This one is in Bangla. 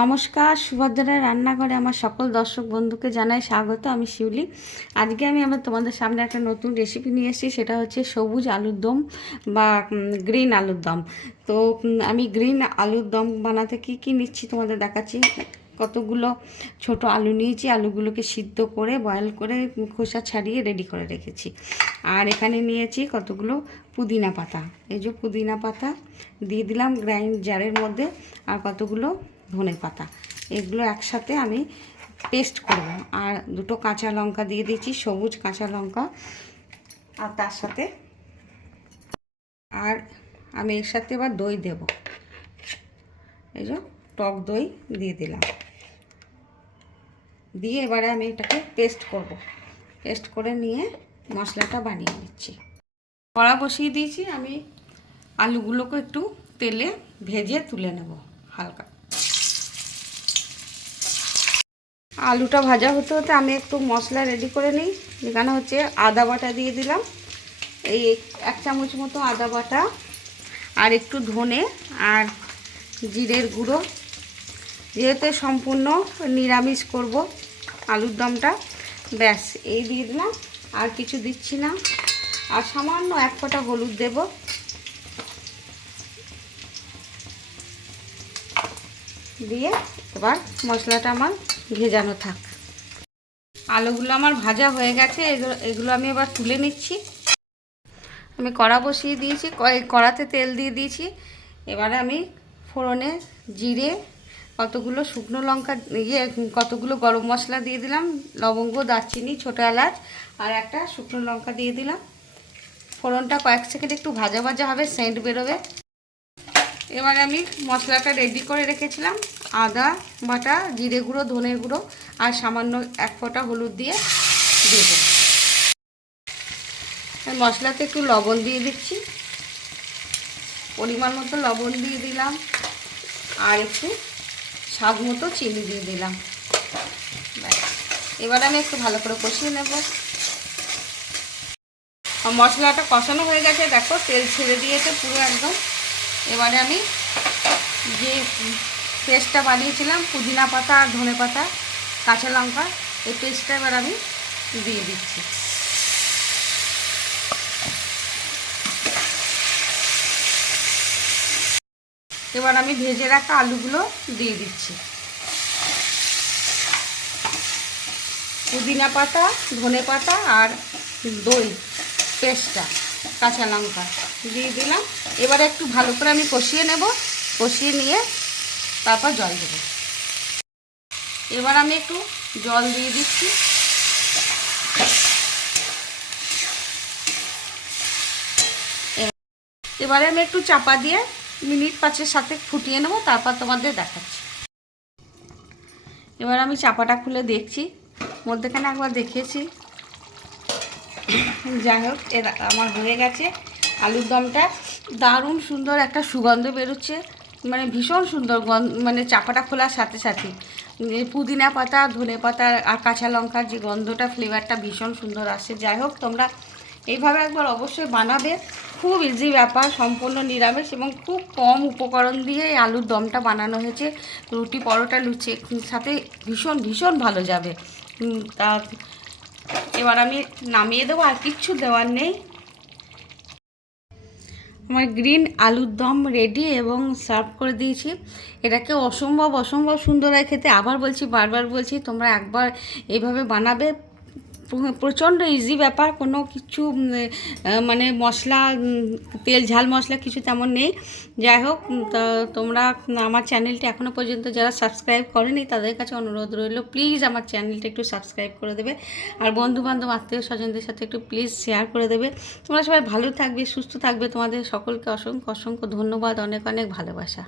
নমস্কার, সুভদ্রার রান্নাঘরে আমার সকল দর্শক বন্ধুকে জানাই স্বাগত, আমি শিউলি। আজকে আমি আমার তোমাদের সামনে একটা নতুন রেসিপি নিয়ে এসেছি, সেটা হচ্ছে সবুজ আলুর দম বা গ্রিন আলুর দম। তো আমি গ্রিন আলুর দম বানাতে কি কি নিচ্ছি তোমাদের দেখাচ্ছি। কতগুলো ছোট আলু নিয়েছি, আলুগুলোকে সিদ্ধ করে বয়েল করে, খোসা ছাড়িয়ে রেডি করে রেখেছি। আর এখানে নিয়েছি কতগুলো পুদিনা পাতা। এই যে পুদিনা পাতা দিয়ে দিলাম গ্রাইন্ড জারের মধ্যে, আর কতগুলো ধনে পাতা। এগুলো একসাথে আমি পেস্ট করব। আর দুটো কাঁচা লঙ্কা দিয়ে দিচ্ছি সবুজ কাঁচা লঙ্কা। আর তার সাথে আর আমি এর সাথে এবার দই দেব। এই যে টক দই দিয়ে দিলাম। দিয়ে এবারে আমি এটাকে পেস্ট করব। পেস্ট করে নিয়ে মশলাটা বানিয়ে নিচ্ছি। কড়া বসিয়ে দিয়েছি, আমি আলুগুলোকে একটু তেলে ভেজে তুলে নেব হালকা। আলুটা ভাজা হতে হতে আমি একটু মশলা রেডি করে নিই। যেখানে হচ্ছে আদা বাটা দিয়ে দিলাম। এই এক চামচ মতো আদা বাটা আর একটু ধনে আর জিরের গুঁড়ো। যেহেতু সম্পূর্ণ নিরামিষ করব আলুর দমটা, ব্যাস, এই দিয়ে দিলাম। আর কিছু দিচ্ছি না। আর সামান্য এক ফোঁটা হলুদ দেব। দিয়ে এবার মশলাটা আমার ভেজানো থাক। আলুগুলো আমার ভাজা হয়ে গেছে এগুলো আমি এবার তুলে নিচ্ছি। আমি কড়া বসিয়ে দিয়েছি কড়াতে তেল দিয়ে দিয়েছি। এবারে আমি ফোড়নে জিরে, কতগুলো শুকনো লঙ্কা ইয়ে কতগুলো গরম মশলা দিয়ে দিলাম, লবঙ্গ, দারচিনি, ছোটো এলাচ, আর একটা শুকনো লঙ্কা দিয়ে দিলাম। ফোড়নটা কয়েক সেকেন্ড একটু ভাজা ভাজা হবে, সেন্ট বেরোবে। এবারে আমি মশলাটা রেডি করে রেখেছিলাম। আদা বাটা, জিরে গুঁড়ো, ধনের গুঁড়ো আর সামান্য এক ফোঁটা হলুদ দিয়ে দেবো। মশলাতে একটু লবণ দিয়ে দিচ্ছি। পরিমাণ মতো লবণ দিয়ে দিলাম আর একটু স্বাদ মতো চিনি দিয়ে দিলাম। এবার আমি একটু ভালো করে কষিয়ে নেব। মশলাটা কষানো হয়ে গেছে, দেখো তেল ছেড়ে দিয়েছে পুরো একদম। এবারে আমি যে পেস্টটা বানিয়েছিলাম, পুদিনা পাতা আর ধনে পাতা, কাঁচা লঙ্কা। এই পেস্টটা এবার আমি দিয়ে দিচ্ছি। এবার আমি ভেজে রাখা আলুগুলো দিয়ে দিচ্ছি। পুদিনা পাতা, ধনে পাতা আর দই, পেস্টটা, কাঁচা লঙ্কা দিয়ে দিলাম। এবারে একটু ভালো করে আমি কষিয়ে নেব। কষিয়ে নিয়ে তারপর জল দেবো। এবার আমি একটু জল দিয়ে দিচ্ছি। এবারে আমি একটু চাপা দিয়ে মিনিট পাঁচের সাথে ফুটিয়ে নেব, তারপর তোমাদের দেখাচ্ছি। এবার আমি চাপাটা খুলে দেখছি। মধ্যেখানে একবার দেখিয়েছি। যাই হোক আমার হয়ে গেছে। আলুর দমটা দারুণ সুন্দর একটা সুগন্ধ বেরোচ্ছে। মানে ভীষণ সুন্দর গন্ধ মানে চাপাটা খোলার সাথে সাথে। পুদিনা পাতা, ধনে পাতা আর কাঁচা লঙ্কার যে গন্ধটা ফ্লেভারটা ভীষণ সুন্দর আসে। যাই হোক, তোমরা এইভাবে একবার অবশ্যই বানাবে। খুব ইজি ব্যাপার, সম্পূর্ণ নিরামিষ এবং খুব কম উপকরণ দিয়ে এই আলুর দমটা বানানো হয়েছে। রুটি, পরোটা, লুচি সাথে ভীষণ ভীষণ ভালো যাবে। তা এবার আমি নামিয়ে দেবো আর কিচ্ছু দেওয়ার নেই। আমার গ্রিন আলুর দম রেডি এবং সার্ভ করে দিয়েছি। এটাকে অসম্ভব অসম্ভব সুন্দর হয় খেতে। আবার বলছি, বারবার বলছি, তোমরা একবার এইভাবে বানাবে। প্রচণ্ড ইজি ব্যাপার, কোনো কিছু মানে মশলা তেল, ঝাল মশলা কিছু তেমন নেই। যাই হোক তোমরা আমার চ্যানেলটি এখনও পর্যন্ত যারা সাবস্ক্রাইব করেনি, তাদের কাছে অনুরোধ রইল প্লিজ আমার চ্যানেলটা একটু সাবস্ক্রাইব করে দেবে। আর বন্ধু বান্ধব আত্মীয় স্বজনদের সাথে একটু প্লিজ শেয়ার করে দেবে। তোমরা সবাই ভালো থাকবে, সুস্থ থাকবে। তোমাদের সকলকে অসংখ্য অসংখ্য ধন্যবাদ, অনেক অনেক ভালোবাসা।